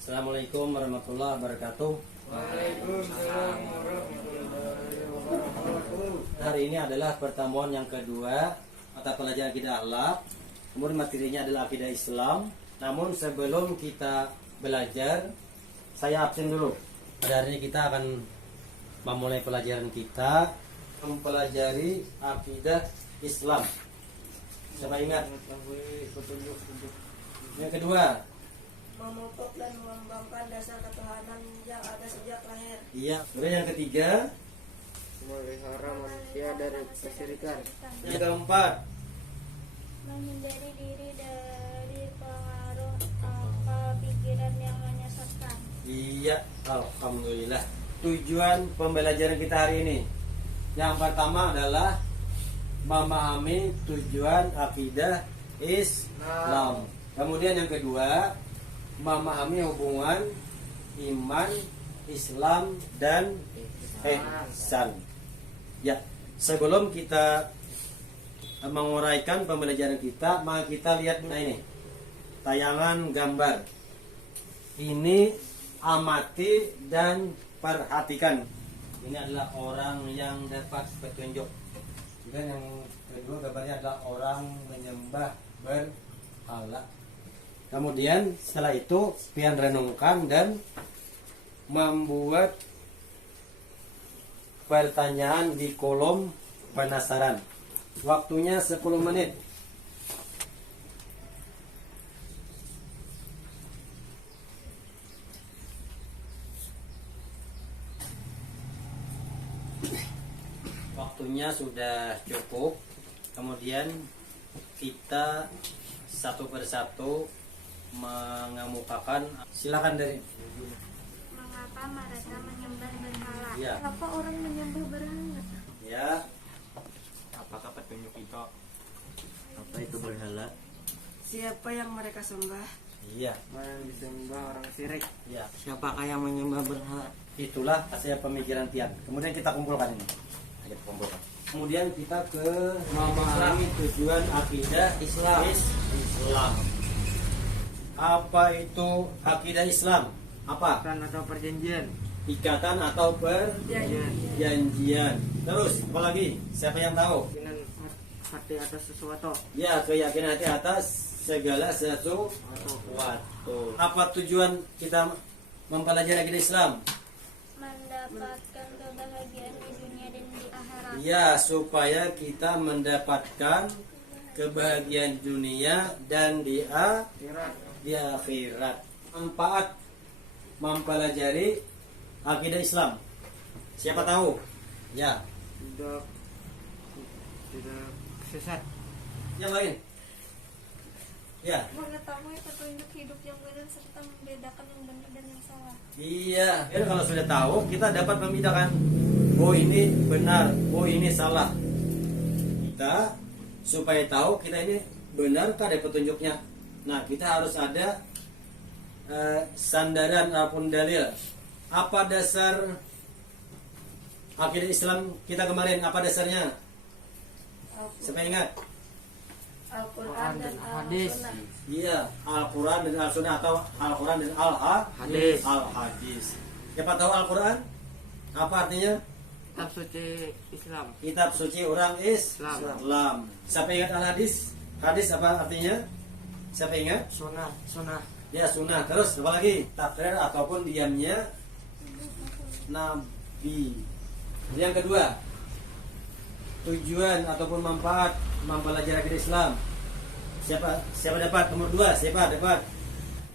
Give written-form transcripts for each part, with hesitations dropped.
Assalamualaikum warahmatullahi wabarakatuh. Waalaikumsalam warahmatullahi wabarakatuh. Hari ini adalah pertemuan yang kedua mata pelajaran akidah akhlak. Kemudian materinya adalah akidah Islam. Namun sebelum kita belajar, saya absen dulu. Pada hari ini kita akan memulai pelajaran kita mempelajari akidah Islam. Siapa ingat? Yang kedua, memupuk dan mengembangkan dasar ketuhanan yang ada sejak lahir. iya. Kemudian yang ketiga, Memelihara manusia dari kesyirikan. yang keempat, menghindari diri dari pengaruh akal pikiran yang menyesatkan. iya. Alhamdulillah. Tujuan pembelajaran kita hari ini, yang pertama adalah memahami tujuan akidah Islam. Kemudian yang kedua, memahami hubungan iman, Islam, dan ihsan. Ya, sebelum kita menguraikan pembelajaran kita, maka kita lihat ini tayangan gambar. Ini amati dan perhatikan. Ini adalah orang yang dapat petunjuk. Dan yang kedua gambarnya adalah orang menyembah berhala. Kemudian setelah itu pian renungkan dan membuat pertanyaan di kolom penasaran. Waktunya 10 menit. Waktunya sudah cukup. Kemudian kita satu persatu mengemukakan. Silakan dari. Mengapa mereka menyembah berhala? Ya. Kenapa orang menyembah berhala? Ya. Apakah petunjuk itu? Apa itu berhala? Siapa yang mereka sembah? Iya. Yang disembah orang syirik. Ya. Siapakah yang menyembah berhala? Itulah hasil pemikiran Tian. Kemudian kita kumpulkan ini. Kita kumpulkan. Kemudian kita ke memahami tujuan akidah Islam. Islam. Apa itu akidah Islam? Apa? Kan atau perjanjian. Ikatan atau perjanjian. Terus apa lagi? Siapa yang tahu? Keyakinan hati atas sesuatu. Ya, keyakinan hati atas segala sesuatu. Apa tujuan kita mempelajari akidah Islam? Mendapatkan kebahagiaan di dunia dan di akhirat. Ya, supaya kita mendapatkan kebahagiaan dunia dan di akhirat. Manfaat mempelajari akidah Islam. Siapa tahu? Ya, Tidak sesat. yang lain. Ya, Mengetahui petunjuk hidup yang benar serta membedakan yang benar dan yang salah. iya. Jadi kalau sudah tahu, kita dapat membedakan. Oh ini benar, oh ini salah. Kita supaya tahu kita ini benarkah dari petunjuknya. Nah, kita harus ada sandaran ataupun dalil. Apa dasar akidah Islam kita kemarin? Apa dasarnya? Siapa ingat? Al-Quran dan Hadis. Al-Sunnah. Iya, Al-Quran dan Al-Sunnah atau Al-Quran dan Al-Hadis. Al-Hadis. Siapa tahu Al-Quran? Apa artinya? Kitab suci Islam. Kitab suci orang Islam. Siapa ingat Al-Hadis? Hadis apa artinya? Siapa ingat? Sunnah. Ya, sunnah. Terus apa lagi? Takrir ataupun diamnya Nabi. Yang kedua, tujuan ataupun manfaat mempelajari akidah Islam. Siapa dapat? Nomor 2, siapa dapat?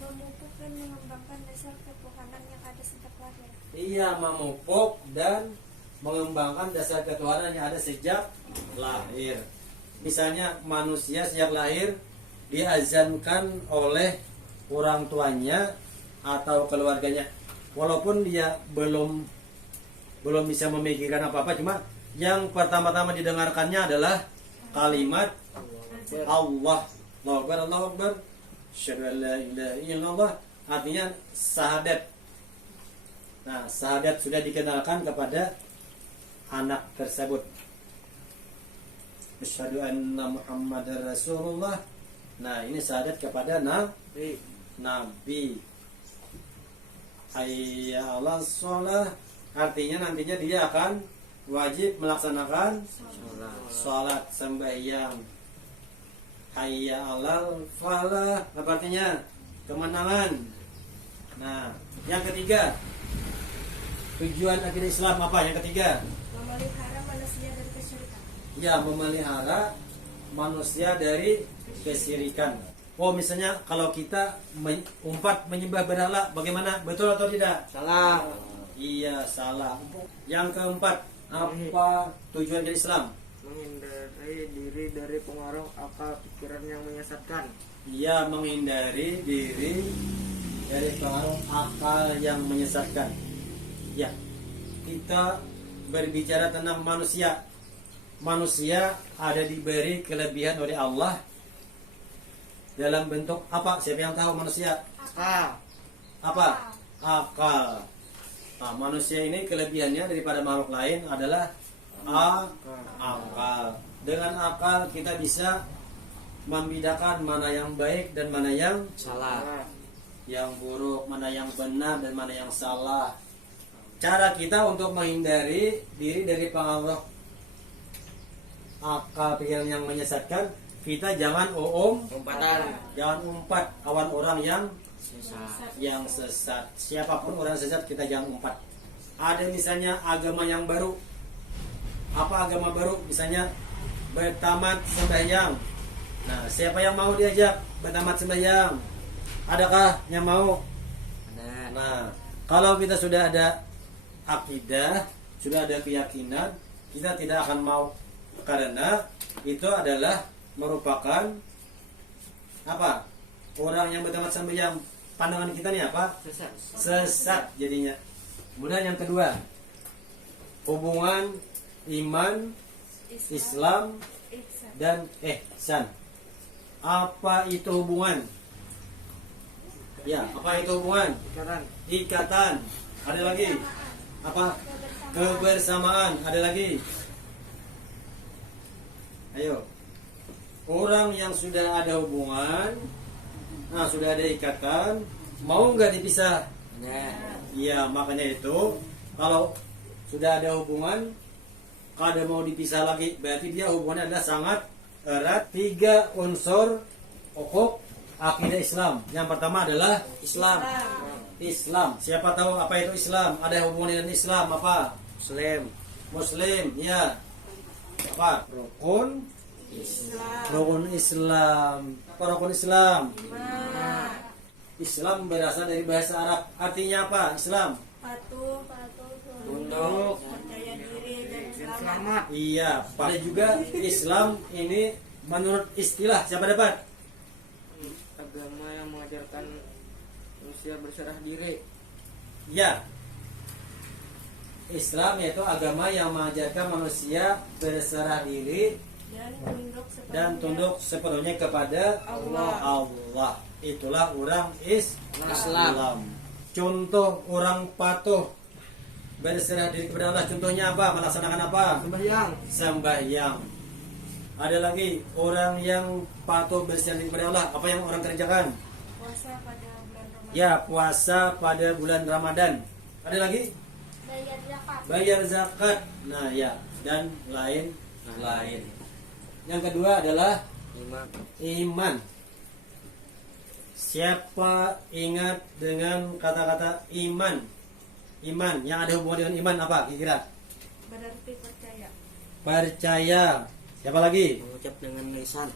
Memupuk dan mengembangkan dasar ketuhanan yang ada sejak lahir. Iya, memupuk dan mengembangkan dasar ketuhanan yang ada sejak lahir. Misalnya manusia sejak lahir diazankan oleh orang tuanya atau keluarganya, walaupun dia belum bisa memikirkan apa-apa, cuma yang pertama-tama didengarkannya adalah kalimat Allah. Allahu Akbar. Asyhadu an la ilaha illallah. Artinya syahadat. Nah, syahadat sudah dikenalkan kepada anak tersebut. Asyhadu anna Muhammadar Rasulullah. Nah, ini syahadat kepada Nabi. hayya 'alas shalah, artinya nantinya dia akan wajib melaksanakan sholat sembahyang. Hayya 'alal falah, apa artinya? Kemenangan. Nah, yang ketiga, tujuan akidah Islam apa? Yang ketiga, Memelihara manusia dari kesyirikan. ya, memelihara manusia dari kesyirikan. Oh, misalnya kalau kita umpat menyembah berhala, bagaimana? Betul atau tidak? Salah. Iya, salah. Yang keempat, apa tujuan dari Islam? Menghindari diri dari pengaruh akal pikiran yang menyesatkan. Ia menghindari diri dari pengaruh akal yang menyesatkan. Ya, kita berbicara tentang manusia. Manusia ada diberi kelebihan oleh Allah dalam bentuk apa? Siapa yang tahu manusia? A. Apa? Akal. Nah, manusia ini kelebihannya daripada makhluk lain adalah akal. Dengan akal kita bisa membedakan mana yang baik dan mana yang Salah. yang buruk, mana yang benar dan mana yang salah. Cara kita untuk menghindari diri dari pengaruh akal pikiran yang menyesatkan, kita jangan Umpatan. jangan umpat kawan orang Sesat. yang sesat. Siapapun orang sesat kita jangan umpat. Ada misalnya agama yang baru. Apa agama baru? Misalnya bertamat sembahyang. Nah, siapa yang mau diajak bertamat sembahyang? Adakah yang mau? Ada. Nah, kalau kita sudah ada akidah, sudah ada keyakinan, kita tidak akan mau, karena itu adalah merupakan apa? Orang yang bertamat sembahyang, pandangan kita nih apa? Sesat. Sesat jadinya. Kemudian yang kedua, hubungan iman, Islam Ihsan. dan ihsan. Apa itu hubungan? Ya, apa itu hubungan? Ikatan. Ikatan. Ada lagi? Apa? Kebersamaan. Ada lagi? Ayo. Orang yang sudah ada hubungan, nah sudah ada ikatan, mau nggak dipisah? Iya, makanya itu kalau sudah ada hubungan, kada mau dipisah lagi, berarti dia hubungannya adalah sangat erat. 3 unsur pokok akidah Islam. Yang pertama adalah Islam. Islam. Siapa tahu apa itu Islam? Ada hubungan dengan Islam apa? Muslim. Muslim, ya. Apa? Rukun Islam. Apa rukun Islam? Islam berasal dari bahasa Arab. Artinya apa? Islam. Patuh, Tunduk. percaya diri dan Dan selamat. selamat. Iya, pada juga Islam ini menurut istilah siapa dapat? Agama yang mengajarkan manusia berserah diri. Ya. Islam yaitu agama yang mengajarkan manusia berserah diri dan tunduk sepenuhnya kepada Allah. Itulah orang Islam. Contoh orang patuh berserah diri kepada Allah, contohnya apa? Melaksanakan apa? Sembahyang. Sembahyang. Ada lagi orang yang patuh berserah diri kepada Allah, apa yang orang kerjakan? Puasa pada bulan Ramadan. Ya, puasa pada bulan Ramadan. Ada lagi? Bayar zakat. Bayar zakat. Nah, ya, dan lain-lain. Yang kedua adalah iman. Siapa ingat dengan kata-kata iman? Iman yang ada hubungan dengan iman apa kira-kira? Berarti percaya. Percaya. Siapa lagi? Mengucap dengan lisan.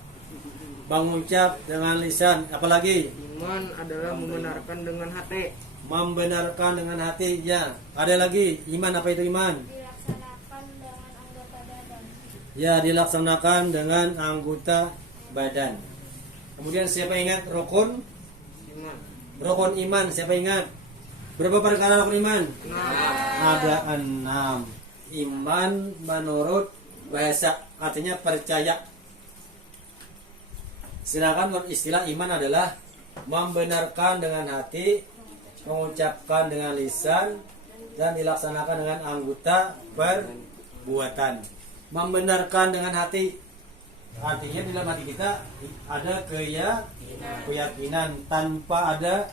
Mengucap dengan lisan. Apa lagi? Iman adalah membenarkan dengan hati. Membenarkan dengan hati. Ya. Ada lagi? Iman apa itu iman? Dilaksanakan dengan anggota badan. Ya, dilaksanakan dengan anggota badan. Kemudian siapa ingat rukun? Iman. Rukun iman. Siapa ingat? Berapa perkara rukun iman? Ada 6. Iman menurut bahasa artinya percaya. Sedangkan menurut istilah iman adalah membenarkan dengan hati, mengucapkan dengan lisan, dan dilaksanakan dengan anggota perbuatan. Membenarkan dengan hati artinya di dalam hati kita ada keyakinan tanpa ada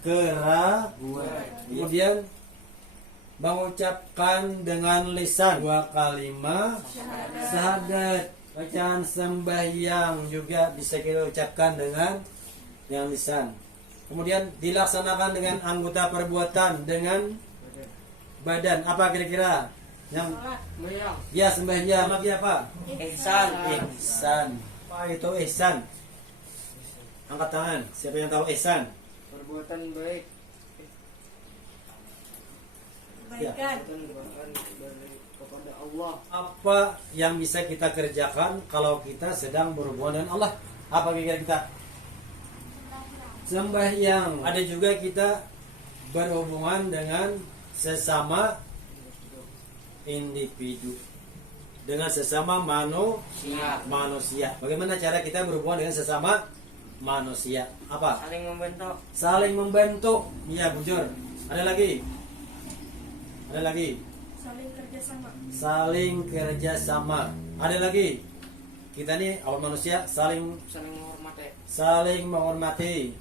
keraguan. Kemudian mengucapkan dengan lisan 2 kalimat syahadat. Bacaan sembahyang juga bisa kita ucapkan dengan lisan. Kemudian dilaksanakan dengan anggota perbuatan dengan badan. Apa kira-kira? Yang ya sembahyang lagi apa? Ihsan. Ihsan. Apa itu ihsan? Angkat tangan. Siapa yang tahu ihsan? Perbuatan baik. Kebaikan. Perbuatan dari kepada Allah. Apa yang bisa kita kerjakan kalau kita sedang berhubungan dengan Allah? Apa kira-kira kita? Sembahyang. Ada juga kita berhubungan dengan sesama individu, dengan sesama manusia. Bagaimana cara kita berhubungan dengan sesama manusia? Apa? Saling membentuk. Saling membantu. Iya, bujur. Ada lagi? Ada lagi? Saling kerjasama. Saling kerjasama. Ada lagi? Kita nih awal manusia saling menghormati.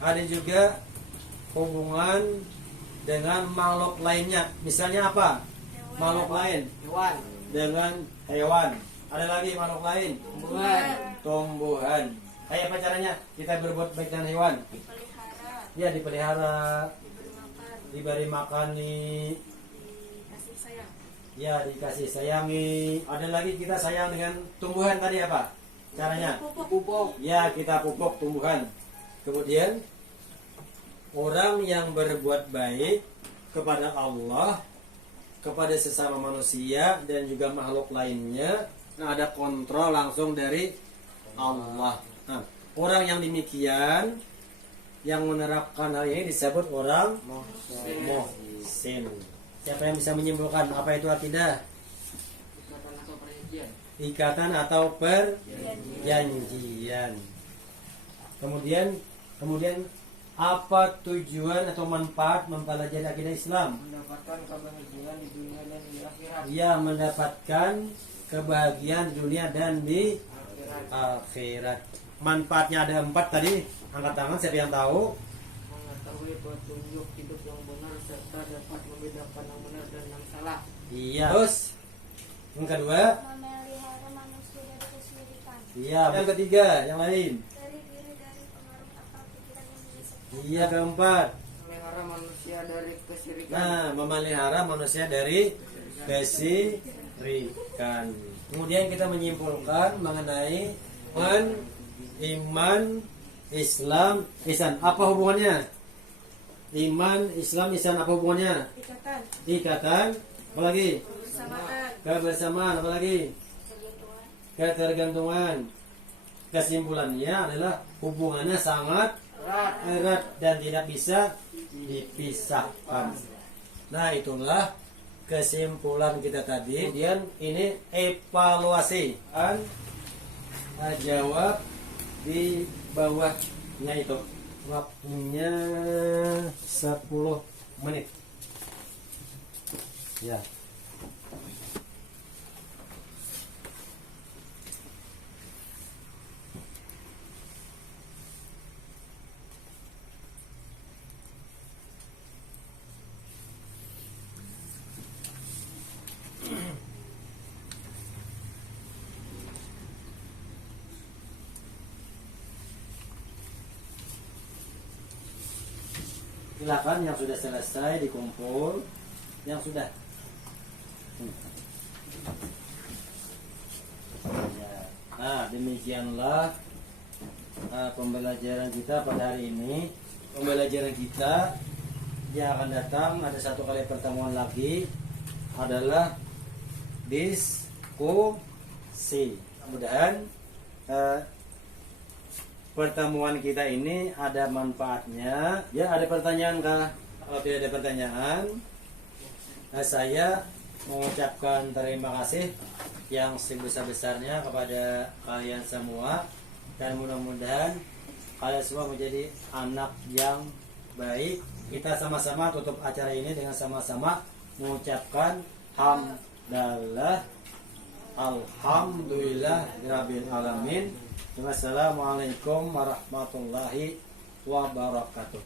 Ada juga hubungan dengan makhluk lainnya. Misalnya apa? Makhluk lain Hewan. dengan hewan. Ada lagi makhluk lain? Tumbuhan. Kayak apa caranya kita berbuat baik dengan hewan? Dipelihara. Ya, dipelihara, Diberi makan. diberi makan nih. Dikasih sayang. Ya, dikasih sayangi. Ada lagi kita sayang dengan tumbuhan tadi apa? Caranya? Pupuk. Ya, kita pupuk tumbuhan. Kemudian orang yang berbuat baik kepada Allah, kepada sesama manusia dan juga makhluk lainnya, nah ada kontrol langsung dari Allah. Nah, orang yang demikian yang menerapkan hal ini disebut orang muhsin. Siapa yang bisa menyimpulkan apa itu akidah? Ikatan atau perjanjian. Kemudian apa tujuan atau manfaat mempelajari akidah Islam? Mendapatkan kebahagiaan di dunia dan di akhirat. Ia mendapatkan kebahagiaan di dunia dan di akhirat. Manfaatnya ada 4 tadi. Angkat tangan siapa yang tahu? Mengetahui petunjuk hidup yang benar serta dapat membedakan yang benar dan yang salah. Iya. Terus yang kedua? Memelihara manusia dari kesyirikan. Iya. Yang ketiga, yang lain? Dari diri dari pengaruh akal pikiran yang menyesatkan. Iya, keempat. Memelihara manusia dari kesyirikan. Nah, memelihara manusia dari kesyirikan. Kemudian kita menyimpulkan mengenai iman, Islam, ihsan. Apa hubungannya? Iman, Islam, ihsan apa hubungannya? Ikatan. Ikatan. Apa lagi? Kebersamaan. Kebersamaan. Apa lagi? Ketergantungan. Kesimpulannya adalah hubungannya sangat erat dan tidak bisa dipisahkan. Nah, itulah kesimpulan kita tadi. Kemudian ini evaluasi. Jawab di bawahnya itu. Waktunya 10 menit. Ya. Silakan yang sudah selesai dikumpul, yang sudah. Ya. Nah, demikianlah pembelajaran kita pada hari ini. Pembelajaran kita yang akan datang ada 1 kali pertemuan lagi adalah diskusi. Mudah-mudahan pertemuan kita ini ada manfaatnya. Ya, ada pertanyaan kah? Kalau tidak ada pertanyaan, saya mengucapkan terima kasih yang sebesar-besarnya kepada kalian semua, dan mudah-mudahan kalian semua menjadi anak yang baik. Kita sama-sama tutup acara ini dengan sama-sama mengucapkan hamdalah, alhamdulillah rabbil alamin. Wassalamualaikum warahmatullahi wabarakatuh.